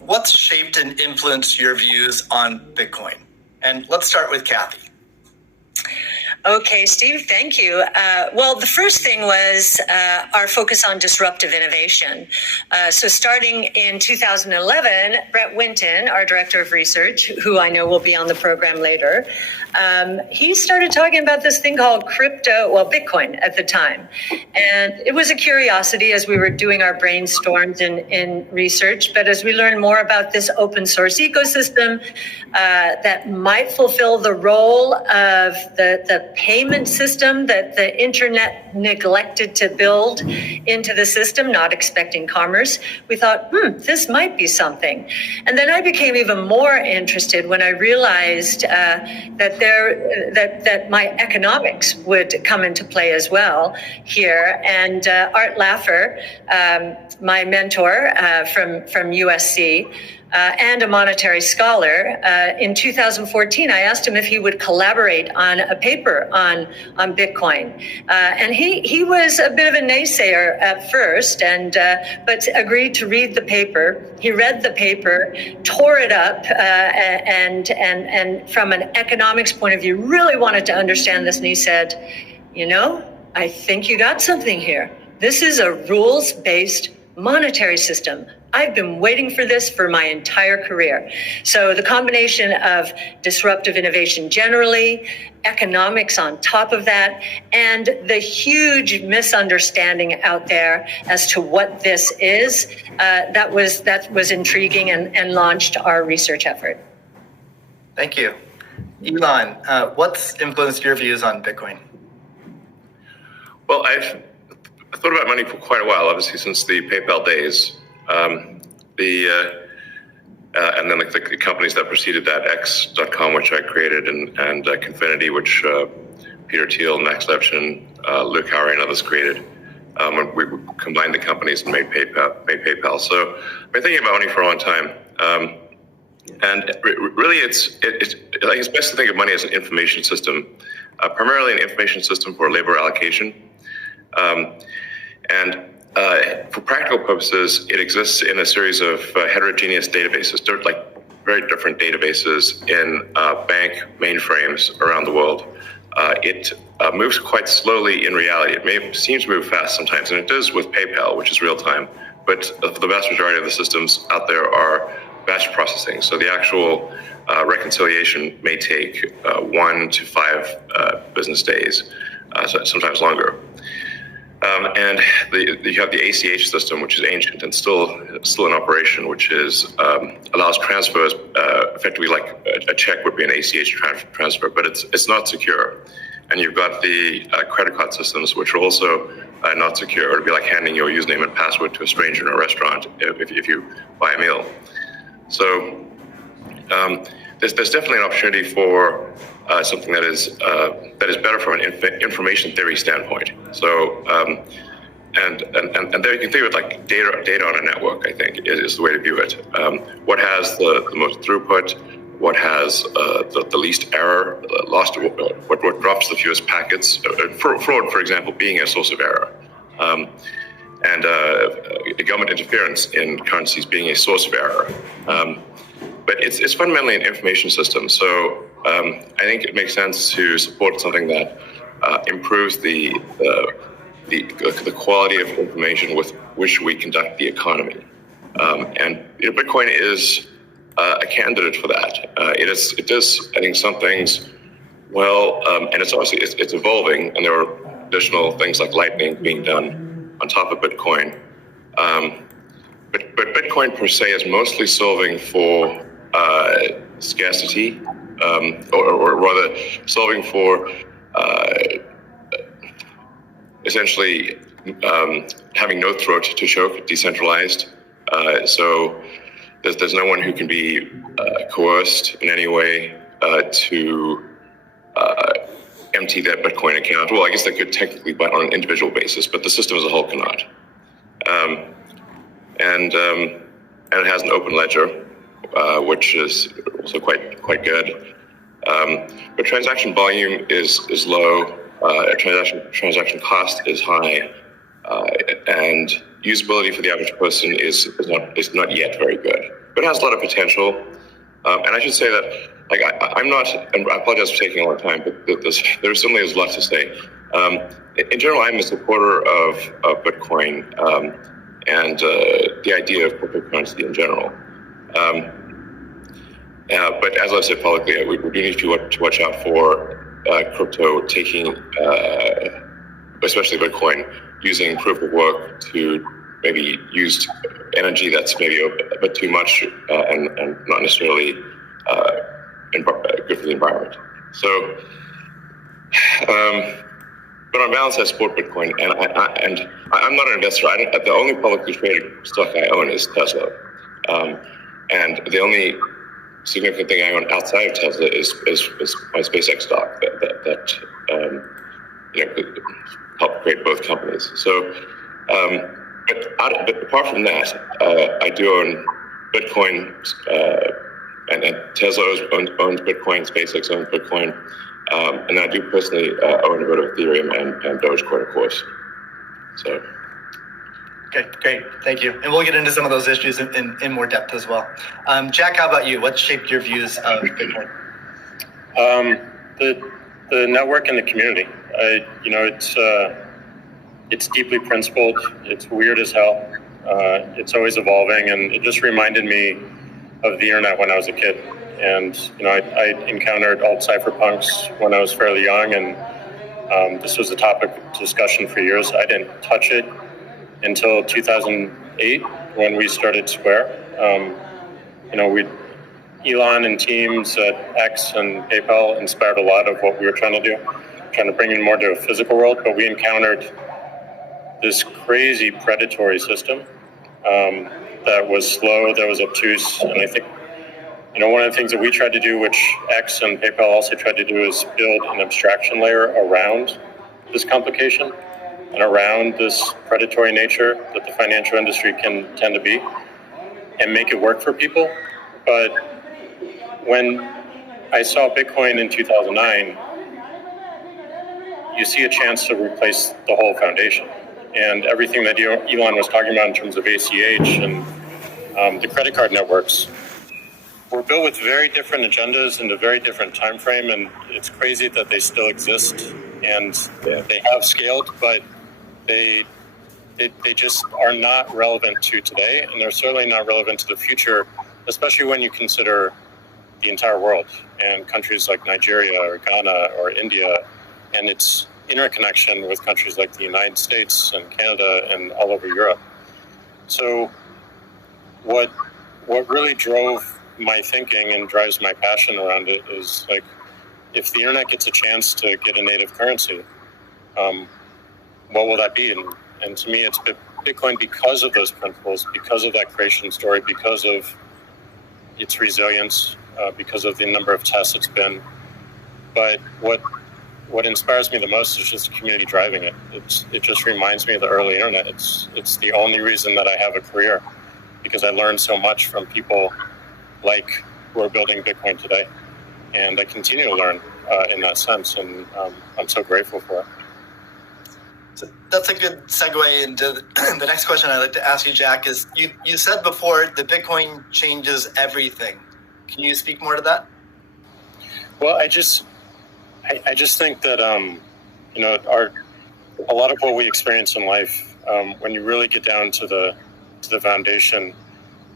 what's shaped and influenced your views on Bitcoin? And let's start with Kathy. Okay, Steve, thank you. Well, the first thing was our focus on disruptive innovation. So starting in 2011, Brett Winton, our director of research, who I know will be on the program later, he started talking about this thing called Bitcoin at the time. And it was a curiosity as we were doing our brainstorms in research. But as we learned more about this open source ecosystem that might fulfill the role of the payment system that the internet neglected to build into the system, not expecting commerce, we thought, this might be something. And then I became even more interested when I realized that my economics would come into play as well here. And Art Laffer, my mentor from USC, and a monetary scholar, in 2014, I asked him if he would collaborate on a paper on Bitcoin. And he was a bit of a naysayer at first, but agreed to read the paper. He read the paper, tore it up, and from an economics point of view, really wanted to understand this. And he said, I think you got something here. This is a rules-based monetary system. I've been waiting for this for my entire career. So the combination of disruptive innovation generally, economics on top of that, and the huge misunderstanding out there as to what this is, that was intriguing and launched our research effort. Thank you. Elon, what's influenced your views on Bitcoin? Well, I've thought about money for quite a while, obviously since the PayPal days. And then the companies that preceded that, X.com, which I created, and Confinity, which Peter Thiel, Max Levchin, Luke Howry, and others created. And we combined the companies and made PayPal. So I've been thinking about money for a long time. And really, it's best to think of money as an information system, primarily an information system for labor allocation. For practical purposes, it exists in a series of heterogeneous databases, like very different databases in bank mainframes around the world. It moves quite slowly in reality. It seems to move fast sometimes, and it does with PayPal, which is real time. But the vast majority of the systems out there are batch processing. So the actual reconciliation may take 1 to 5 business days, sometimes longer. And you have the ACH system, which is ancient and still in operation, which allows transfers effectively like a check would be an ACH transfer, but it's not secure. And you've got the credit card systems, which are also not secure. It would be like handing your username and password to a stranger in a restaurant if you buy a meal. So there's definitely an opportunity for something that is better from an information theory standpoint. So and there you can think of it like data on a network. I think is the way to view it. What has the most throughput? What has the least error? What drops the fewest packets? Fraud, for example, being a source of error. And government interference in currencies being a source of error. But it's fundamentally an information system. So I think it makes sense to support something that improves the quality of information with which we conduct the economy. And Bitcoin is a candidate for that. It does, I think, some things well, and it's obviously it's evolving, and there are additional things like Lightning being done on top of Bitcoin. But Bitcoin per se is mostly solving for scarcity, or rather solving for essentially having no throat to choke, decentralized. So there's no one who can be coerced in any way to empty their Bitcoin account. Well, I guess they could technically, but on an individual basis, but the system as a whole cannot. And it has an open ledger, which is also quite good. But transaction volume is low. Transaction cost is high, and usability for the average person is not yet very good, but it has a lot of potential. And I should say that, like, I'm not, and I apologize for taking a long time, but there certainly is a lot to say. In general, I'm a supporter of Bitcoin and the idea of cryptocurrency in general. But as I've said publicly, we do need to watch out for crypto taking, especially Bitcoin, using proof of work to maybe use energy that's maybe a bit too much and not necessarily good for the environment. So, but on balance, I support Bitcoin, and I'm not an investor. The only publicly traded stock I own is Tesla, and the only significant thing I own outside of Tesla is my SpaceX stock that helped create both companies. So, but apart from that, I do own Bitcoin, and Tesla owns Bitcoin, SpaceX owns Bitcoin, and I do personally own a bit of Ethereum and Dogecoin, of course. So. Okay, great, thank you. And we'll get into some of those issues in more depth as well. Jack, how about you? What shaped your views of Bitcoin? The network and the community. It's deeply principled. It's weird as hell. It's always evolving, and it just reminded me of the internet when I was a kid. And I encountered alt cypherpunks when I was fairly young, and this was a topic of discussion for years. I didn't touch it until 2008 when we started Square. Elon and teams at X and PayPal inspired a lot of what we were trying to do, trying to bring in more to a physical world, but we encountered this crazy predatory system that was slow, that was obtuse, and I think one of the things that we tried to do, which X and PayPal also tried to do, is build an abstraction layer around this complication and around this predatory nature that the financial industry can tend to be, and make it work for people. But when I saw Bitcoin in 2009, you see a chance to replace the whole foundation. And everything that Elon was talking about in terms of ACH and the credit card networks were built with very different agendas in a very different time frame, and it's crazy that they still exist and they have scaled, but they just are not relevant to today, and they're certainly not relevant to the future, especially when you consider the entire world and countries like Nigeria or Ghana or India and its interconnection with countries like the United States and Canada and all over Europe. So what really drove my thinking and drives my passion around it is, like, if the internet gets a chance to get a native currency, what will that be? And to me, it's Bitcoin because of those principles, because of that creation story, because of its resilience, because of the number of tests it's been. But what inspires me the most is just the community driving it. It just reminds me of the early internet. It's the only reason that I have a career, because I learned so much from people like who are building Bitcoin today, and I continue to learn in that sense, and I'm so grateful for it. So that's a good segue into the next question I'd like to ask you, Jack. Is you said before that Bitcoin changes everything. Can you speak more to that? Well, I just think that a lot of what we experience in life, when you really get down to the foundation,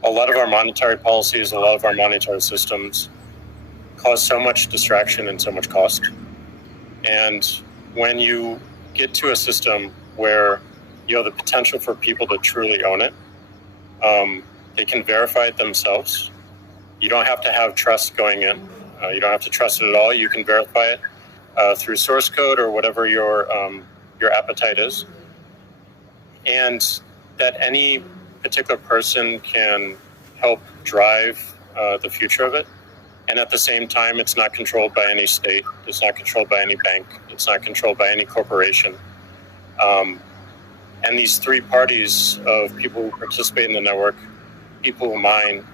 a lot of our monetary policies, a lot of our monetary systems cause so much distraction and so much cost. And when you get to a system where you have the potential for people to truly own it, they can verify it themselves. You don't have to have trust going in. You don't have to trust it at all. You can verify it through source code or whatever your appetite is, and that any particular person can help drive the future of it. And at the same time, it's not controlled by any state. It's not controlled by any bank. It's not controlled by any corporation. And these three parties of people who participate in the network, people who mine,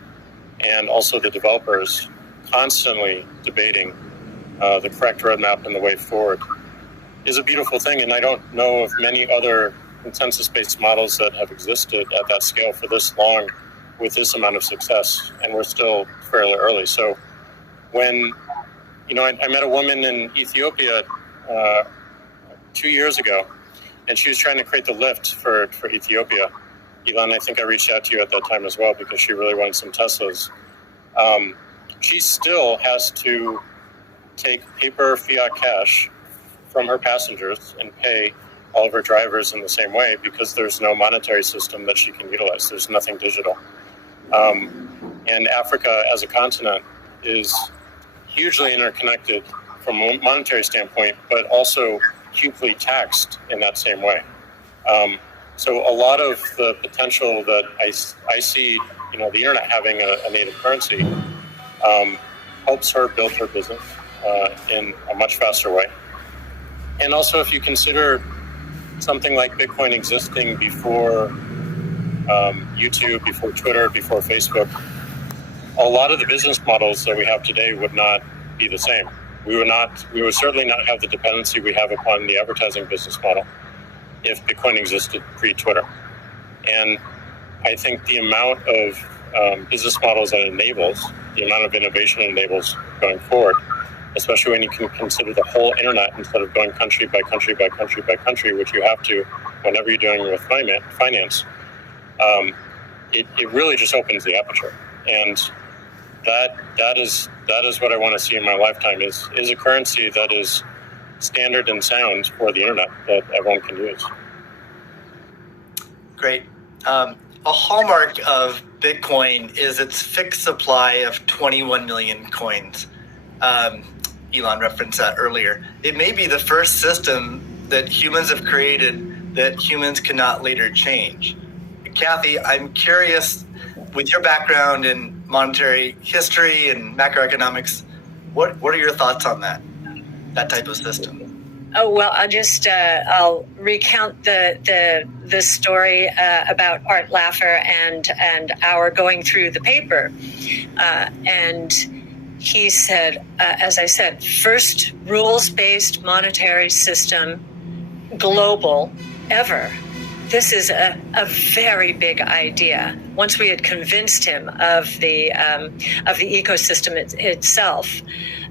and also the developers, constantly debating the correct roadmap and the way forward, is a beautiful thing. And I don't know of many other consensus-based models that have existed at that scale for this long with this amount of success, and we're still fairly early. So when, I met a woman in Ethiopia 2 years ago, and she was trying to create the lift for Ethiopia. Elon, I think I reached out to you at that time as well because she really wanted some Teslas. She still has to take paper fiat cash from her passengers and pay all of her drivers in the same way because there's no monetary system that she can utilize. There's nothing digital. And Africa as a continent is hugely interconnected from a monetary standpoint, but also hugely taxed in that same way. So a lot of the potential that I see, the internet having a native currency helps her build her business in a much faster way. And also, if you consider something like Bitcoin existing before YouTube, before Twitter, before Facebook, a lot of the business models that we have today would not be the same. We would certainly not have the dependency we have upon the advertising business model if Bitcoin existed pre-Twitter. And I think the amount of business models that it enables, the amount of innovation it enables going forward, especially when you can consider the whole internet instead of going country by country by country by country, which you have to whenever you're doing with finance, it really just opens the aperture. And that is what I want to see in my lifetime is a currency that is standard and sound for the internet that everyone can use. Great. A hallmark of Bitcoin is its fixed supply of 21 million coins. Elon referenced that earlier. It may be the first system that humans have created that humans cannot later change. Kathy, I'm curious, with your background in monetary history and macroeconomics, what are your thoughts on that type of system? Oh, well, I'll recount the story about Art Laffer and our going through the paper. And he said, as I said, first rules-based monetary system, global, ever. This is a very big idea. Once we had convinced him of the ecosystem itself.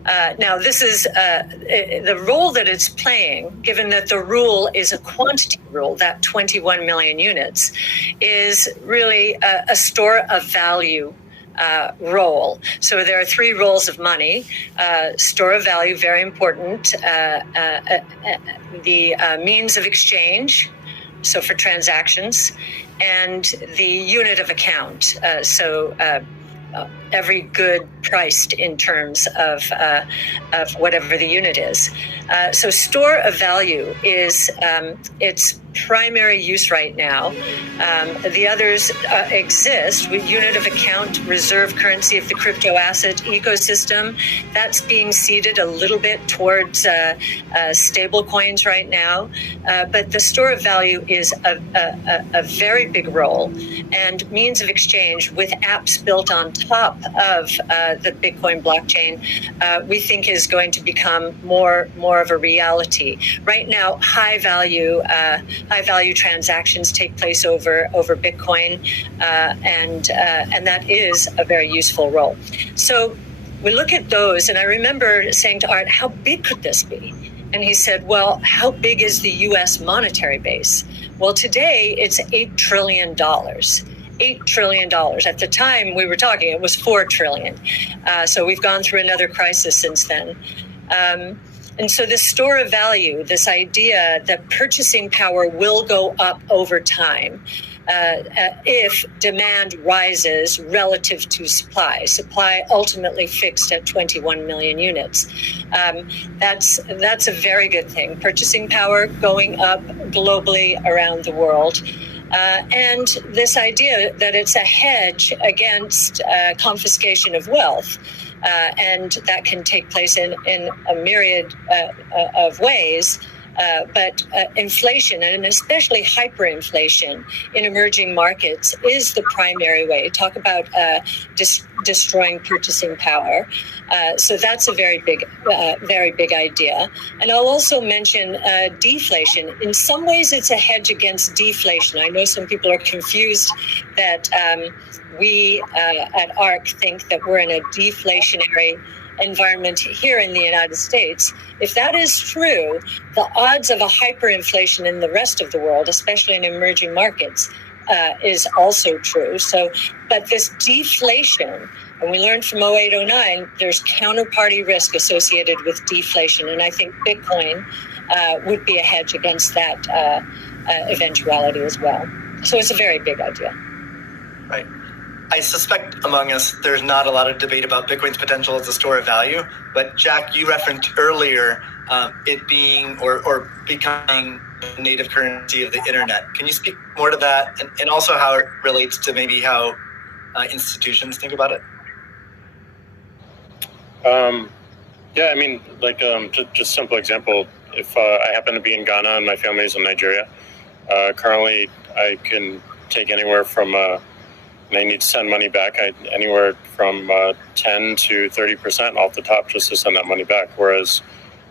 Now, this is the role that it's playing, given that the rule is a quantity rule, that 21 million units, is really a store of value role. So there are three roles of money. Store of value, very important. The means of exchange, so for transactions, and the unit of account. Every good priced in terms of whatever the unit is. So store of value is its primary use right now. The others exist with unit of account, reserve currency of the crypto asset ecosystem. That's being seeded a little bit towards stable coins right now. But the store of value is a very big role, and means of exchange with apps built on top of the Bitcoin blockchain, we think is going to become more of a reality. Right now, high value transactions take place over Bitcoin, and that is a very useful role. So we look at those, and I remember saying to Art, "How big could this be?" And he said, "Well, how big is the U.S. monetary base?" Well, today it's $8 trillion. $8 trillion. At the time we were talking, it was $4 trillion. So we've gone through another crisis since then. And so this store of value, this idea that purchasing power will go up over time if demand rises relative to supply ultimately fixed at 21 million units. That's a very good thing. Purchasing power going up globally around the world. And this idea that it's a hedge against confiscation of wealth. And that can take place in a myriad of ways. But inflation, and especially hyperinflation in emerging markets, is the primary way. Talk about destroying purchasing power. So that's a very big idea. And I'll also mention deflation. In some ways, it's a hedge against deflation. I know some people are confused that we at ARC think that we're in a deflationary environment here in the United States. If that is true, the odds of a hyperinflation in the rest of the world, especially in emerging markets, is also true. So, but this deflation, and we learned from 0809, there's counterparty risk associated with deflation, and I think Bitcoin would be a hedge against that eventuality as well. So it's a very big idea. Right. I suspect among us, there's not a lot of debate about Bitcoin's potential as a store of value. But Jack, you referenced earlier it being or becoming the native currency of the internet. Can you speak more to that, and also how it relates to maybe how institutions think about it? Yeah, I mean, like just simple example. If I happen to be in Ghana and my family is in Nigeria, currently I can take anywhere from and I need to send money back, anywhere from 10 to 30% off the top just to send that money back. Whereas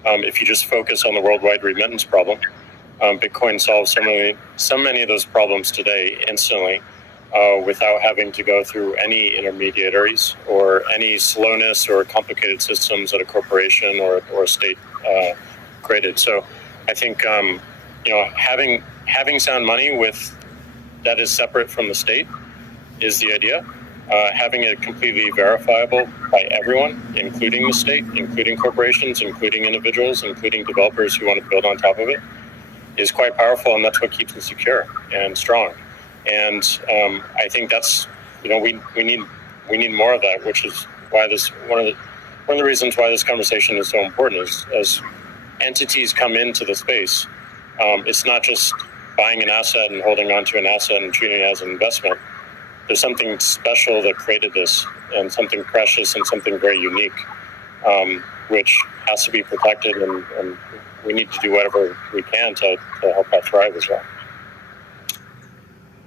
if you just focus on the worldwide remittance problem, Bitcoin solves so many of those problems today instantly without having to go through any intermediaries or any slowness or complicated systems that a corporation or a state created. So I think having sound money that is separate from the state is the idea. Having it completely verifiable by everyone, including the state, including corporations, including individuals, including developers who want to build on top of it, is quite powerful, and that's what keeps it secure and strong. And I think that's we need more of that, which is why one of the reasons why this conversation is so important is as entities come into the space, it's not just buying an asset and holding on to an asset and treating it as an investment. There's something special that created this, and something precious and something very unique, which has to be protected, and we need to do whatever we can to help that thrive as well.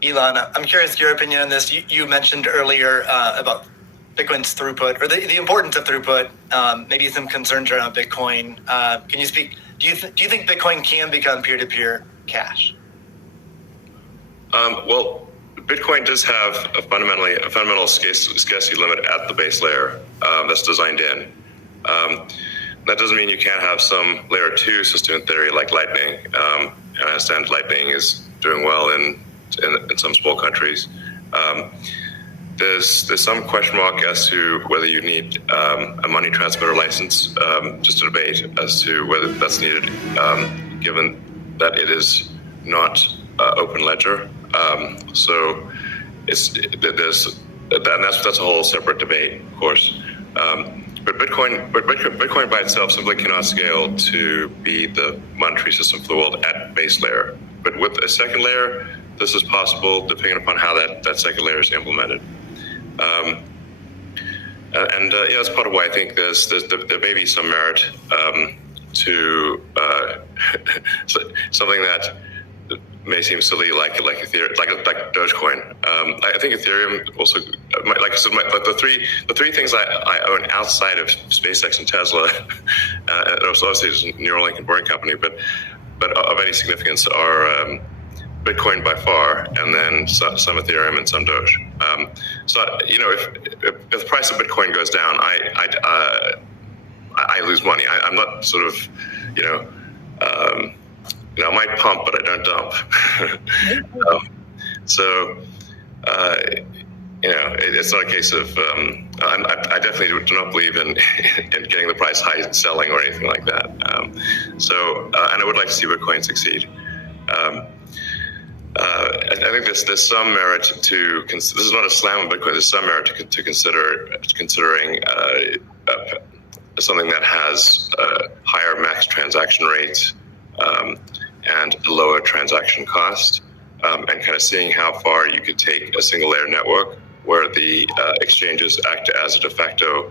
Elon, I'm curious your opinion on this. You mentioned earlier about Bitcoin's throughput, or the importance of throughput, maybe some concerns around Bitcoin. Can you speak? Do you think Bitcoin can become peer-to-peer cash? Well, Bitcoin does have a fundamental scarcity limit at the base layer that's designed in. That doesn't mean you can't have some layer 2 system in theory like Lightning. And I understand Lightning is doing well in some small countries. There's some question mark as to whether you need a money transmitter license, just a debate as to whether that's needed, given that it is not open ledger. So that's a whole separate debate, of course. But Bitcoin by itself simply cannot scale to be the monetary system for the world at base layer. But with a second layer, this is possible depending upon how that second layer is implemented. That's part of why I think there may be some merit to something that may seem silly, like Ethereum, like Dogecoin. I think Ethereum also, like I said, the three things I own outside of SpaceX and Tesla, and also obviously Neuralink and Boring Company, but of any significance are Bitcoin by far, and then some Ethereum and some Doge. If the price of Bitcoin goes down, I lose money. I'm not sort of, I might pump, but I don't dump. It's not a case of. I definitely do not believe in getting the price high and selling or anything like that. And I would like to see Bitcoin succeed. I think there's some merit to. This is not a slam on Bitcoin. There's some merit to considering something that has higher max transaction rates. And lower transaction cost, and kind of seeing how far you could take a single layer network where the exchanges act as a de facto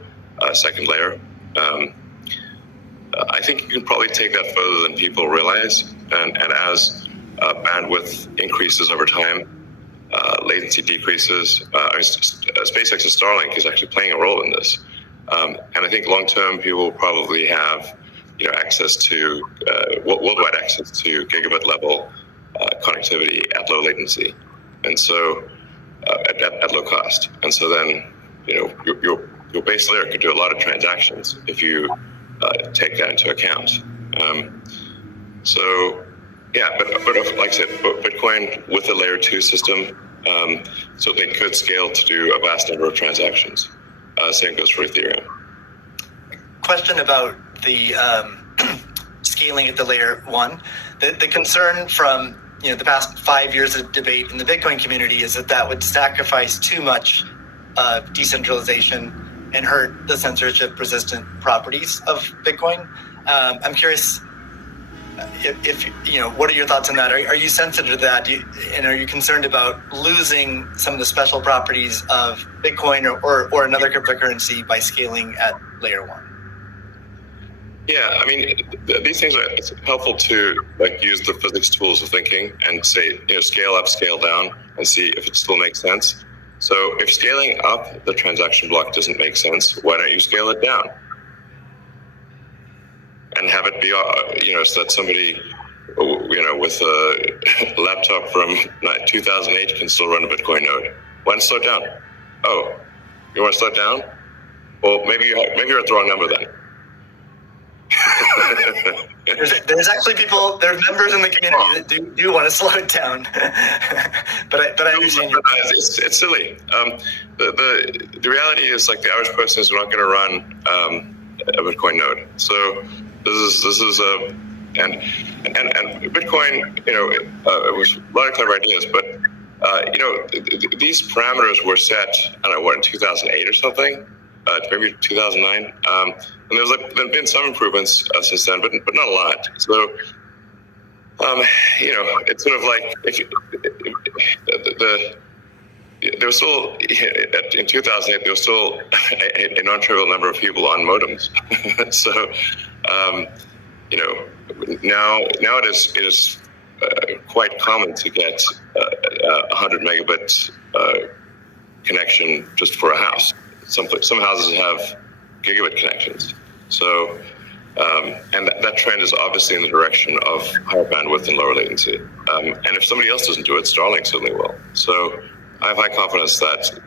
second layer. I think you can probably take that further than people realize. And as bandwidth increases over time, latency decreases. SpaceX's Starlink is actually playing a role in this. And I think long term, people will probably have access to worldwide access to gigabit level connectivity at low latency, and so at low cost. And so then your base layer could do a lot of transactions if you take that into account. So yeah, but like I said, Bitcoin with a layer 2 system, so they could scale to do a vast number of transactions. Same goes for Ethereum. Question about the scaling at the layer 1. The concern from the past 5 years of debate in the Bitcoin community is that would sacrifice too much decentralization and hurt the censorship-resistant properties of Bitcoin. I'm curious if what are your thoughts on that? Are you sensitive to that? And are you concerned about losing some of the special properties of Bitcoin or another cryptocurrency by scaling at layer 1? Yeah, I mean, these things it's helpful to use the physics tools of thinking and say, scale up, scale down, and see if it still makes sense. So if scaling up the transaction block doesn't make sense, why don't you scale it down? And have it be, so that somebody, with a laptop from 2008 can still run a Bitcoin node. Why not slow it down? Oh, you want to slow it down? Well, maybe you're at the wrong number then. There's actually there's members in the community that do want to slow it down, but I understand you. It's silly. The reality is the average person is not going to run a Bitcoin node. So this is and Bitcoin, it was a lot of clever ideas, but these parameters were set, I don't know, in 2008 or something. Maybe 2009, and there's been some improvements since then, but not a lot. So, it's sort of like there was still in 2008 there was still a non-trivial number of people on modems. So, now it is quite common to get 100 megabit connection just for a house. Some houses have gigabit connections. So, and that trend is obviously in the direction of higher bandwidth and lower latency. And if somebody else doesn't do it, Starlink certainly will. So I have high confidence that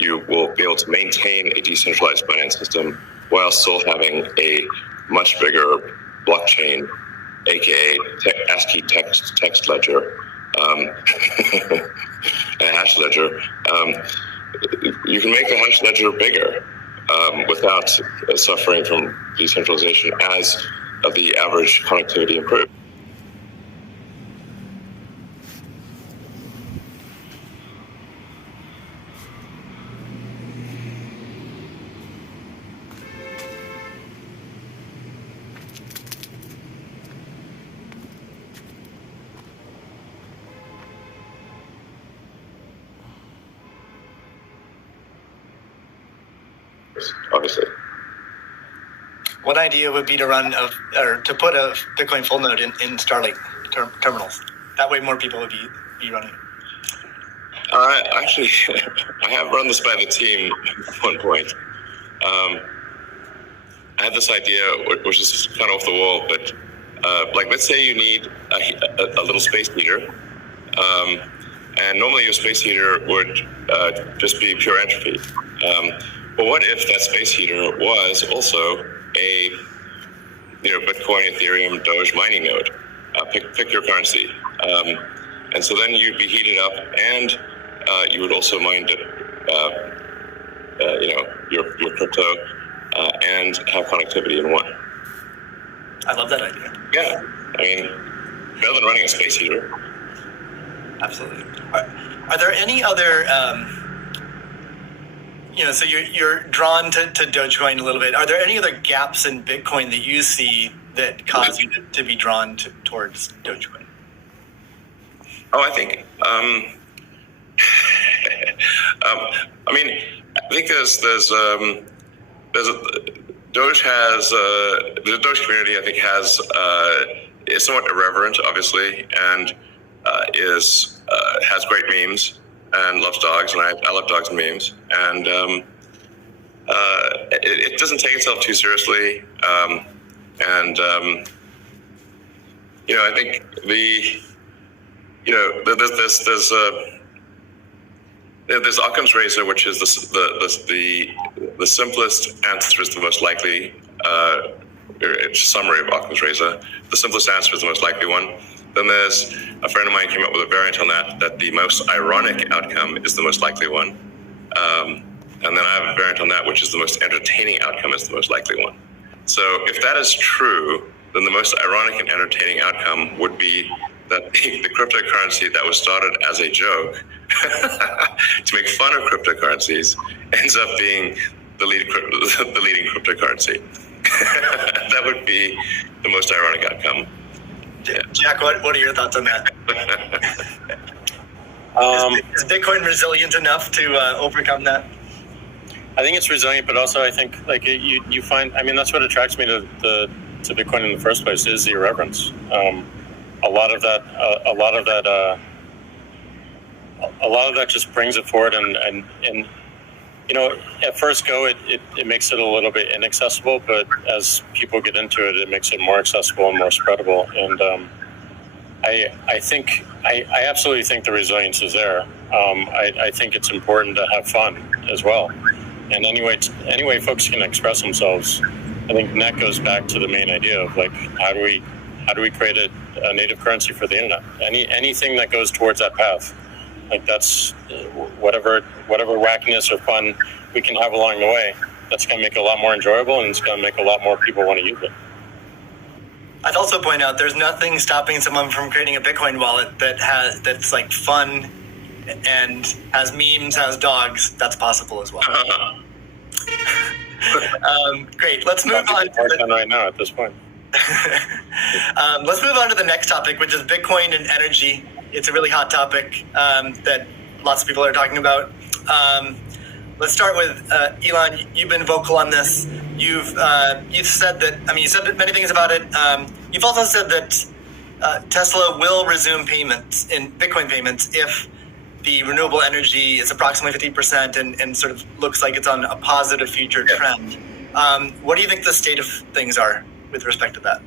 you will be able to maintain a decentralized finance system while still having a much bigger blockchain, aka ASCII text ledger, a hash ledger. You can make the hash ledger bigger without suffering from decentralization as the average connectivity improves. Obviously. One idea would be to to put a Bitcoin full node in Starlink terminals. That way more people would be running. Actually, I have run this by the team at one point. I had this idea, which is kind of off the wall, but let's say you need a little space heater, and normally your space heater would just be pure entropy. But what if that space heater was also a Bitcoin, Ethereum, Doge mining node? Pick your currency, and so then you'd be heated up, and you would also mine your crypto and have connectivity in one. I love that idea. Yeah, I mean, better than running a space heater. Absolutely. Are there any other? So you're drawn to Dogecoin a little bit. Are there any other gaps in Bitcoin that you see that cause you to be drawn towards Dogecoin? Oh, I think. I think there's Doge has the Doge community, I think, is somewhat irreverent, obviously, and has great memes and loves dogs, and I love dogs and memes, and it doesn't take itself too seriously, I think there's Occam's razor, which is the simplest answer is the most likely. It's a summary of Occam's razor. The simplest answer is the most likely one. Then there's a friend of mine came up with a variant on that the most ironic outcome is the most likely one. And then I have a variant on that, which is the most entertaining outcome is the most likely one. So if that is true, then the most ironic and entertaining outcome would be that the cryptocurrency that was started as a joke to make fun of cryptocurrencies ends up being the leading cryptocurrency. That would be the most ironic outcome. Yeah. Jack, what are your thoughts on that? Is Bitcoin resilient enough to overcome that? I think it's resilient, but also I think like you find, I mean, that's what attracts me to Bitcoin in the first place is the irreverence. A lot of that just brings it forward, and at first go it makes it a little bit inaccessible, but as people get into it, it makes it more accessible and more spreadable. And I absolutely think the resilience is there. I think it's important to have fun as well. And anyway folks can express themselves. I think that goes back to the main idea of like how do we create a native currency for the internet? Anything that goes towards that path, like that's whatever wackiness or fun we can have along the way. That's going to make it a lot more enjoyable, and it's going to make a lot more people want to use it. I'd also point out there's nothing stopping someone from creating a Bitcoin wallet that's like fun and has memes, has dogs. That's possible as well. Great. Let's move on. Right now at this point. Let's move on to the next topic, which is Bitcoin and energy. It's a really hot topic that lots of people are talking about. Let's start with Elon. You've been vocal on this. You've said that. I mean, you said many things about it. You've also said that Tesla will resume payments in Bitcoin payments if the renewable energy is approximately 50% and sort of looks like it's on a positive future trend. What do you think the state of things are with respect to that?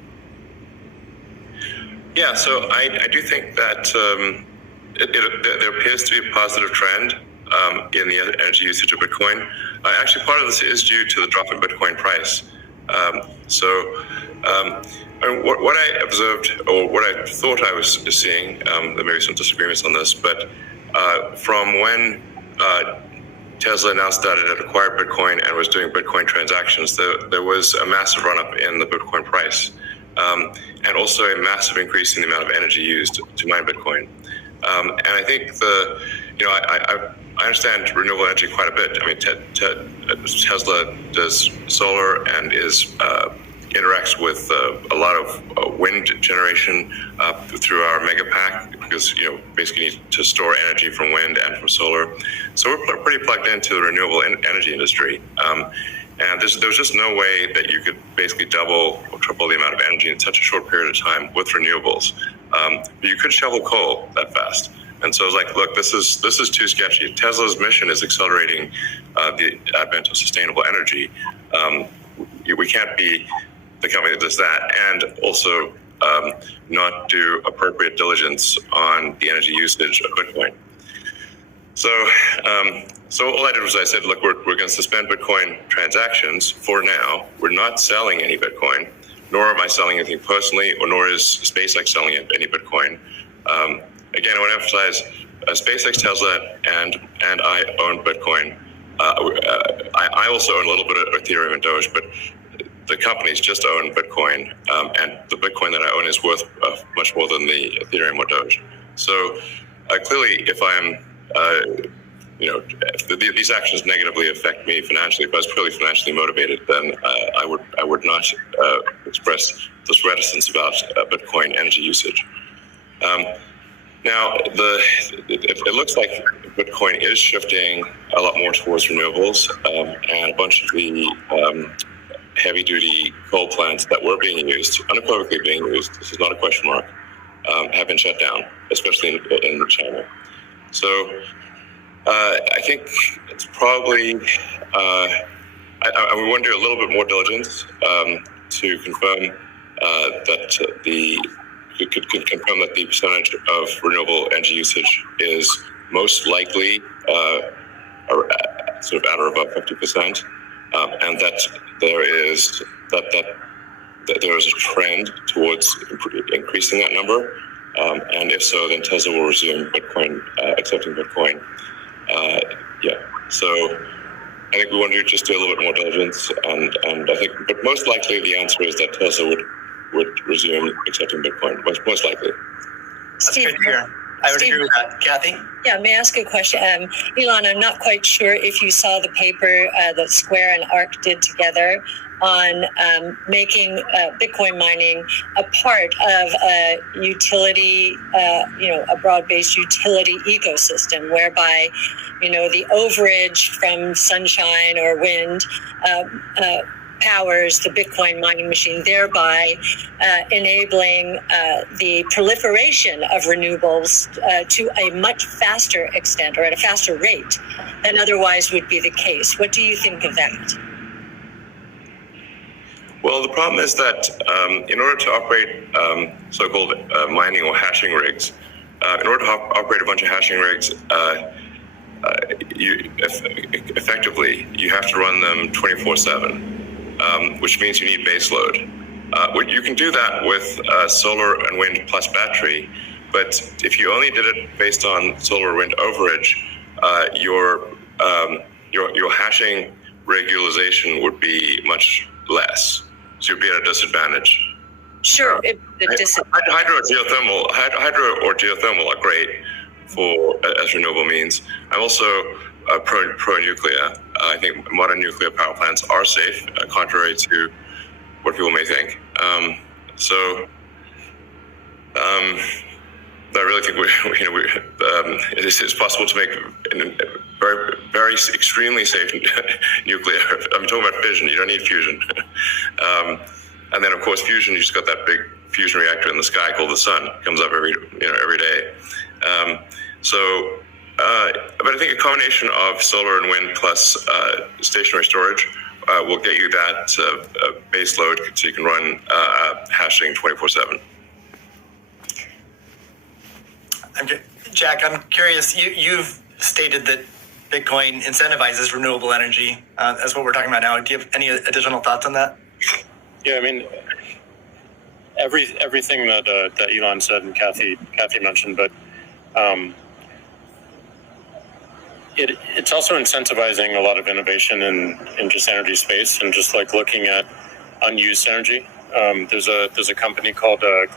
Yeah, so I do think that there appears to be a positive trend in the energy usage of Bitcoin. Actually, part of this is due to the drop in Bitcoin price. What I observed, or what I thought I was seeing, there may be some disagreements on this, but from when Tesla announced that it had acquired Bitcoin and was doing Bitcoin transactions, there was a massive run-up in the Bitcoin price, and also a massive increase in the amount of energy used to mine Bitcoin. And I think I understand renewable energy quite a bit. I mean, Tesla does solar and interacts with a lot of wind generation through our mega pack, because basically need to store energy from wind and from solar. So we're pretty plugged into the renewable energy industry. And there's just no way that you could basically double or triple the amount of energy in such a short period of time with renewables. But you could shovel coal that fast. And so I was like, look, this is too sketchy. Tesla's mission is accelerating the advent of sustainable energy. We can't be the company that does that and also not do appropriate diligence on the energy usage of Bitcoin. So all I did was I said, look, we're going to suspend Bitcoin transactions for now. We're not selling any Bitcoin, nor am I selling anything personally, or nor is SpaceX selling any Bitcoin. Again, I want to emphasize SpaceX, Tesla, and I own Bitcoin. I also own a little bit of Ethereum and Doge, but the companies just own Bitcoin, and the Bitcoin that I own is worth much more than the Ethereum or Doge. So clearly, if I'm these actions negatively affect me financially. If I was purely financially motivated, then I would not express this reticence about Bitcoin energy usage. Now, it looks like Bitcoin is shifting a lot more towards renewables, and a bunch of the heavy-duty coal plants that were being used, unequivocally being used, this is not a question mark, have been shut down, especially in China. So I think it's probably, we want to do a little bit more diligence to confirm could confirm that the percentage of renewable energy usage is most likely sort of at or above 50%, and that there is there is a trend towards increasing that number, and if so, then Tesla will resume Bitcoin, accepting Bitcoin. So I think we want to just do a little bit more diligence, and I think, but most likely the answer is that Tesla would resume accepting Bitcoin, most likely. That's great to hear. I would agree with that. Kathy? Yeah, may I ask a question? Elon, I'm not quite sure if you saw the paper that Square and ARK did together on making Bitcoin mining a part of a utility, a broad-based utility ecosystem, whereby, the overage from sunshine or wind powers the Bitcoin mining machine, thereby enabling the proliferation of renewables to a much faster extent, or at a faster rate than otherwise would be the case. What do you think of that? Well, the problem is that in order to operate so-called mining or hashing rigs, in order to operate a bunch of hashing rigs, effectively you have to run them 24/7, which means you need base load. You can do that with solar and wind plus battery, but if you only did it based on solar or wind overage, your hashing rig utilization would be much less. So you'd be at a disadvantage. Sure. Hydro or geothermal are great as renewable means. I'm also pro-nuclear. I think modern nuclear power plants are safe, contrary to what people may think. I really think it's possible to make very, very extremely safe nuclear. I'm talking about fission. You don't need fusion. And then, of course, fusion. You just got that big fusion reactor in the sky called the sun. It comes up every day. But I think a combination of solar and wind plus stationary storage will get you that base load, so you can run hashing 24/7. Jack, I'm curious. You've stated that Bitcoin incentivizes renewable energy. That's what we're talking about now. Do you have any additional thoughts on that? Yeah, I mean, everything that Elon said and Kathy mentioned, but it's also incentivizing a lot of innovation in just energy space, and just like looking at unused energy. There's a company called Great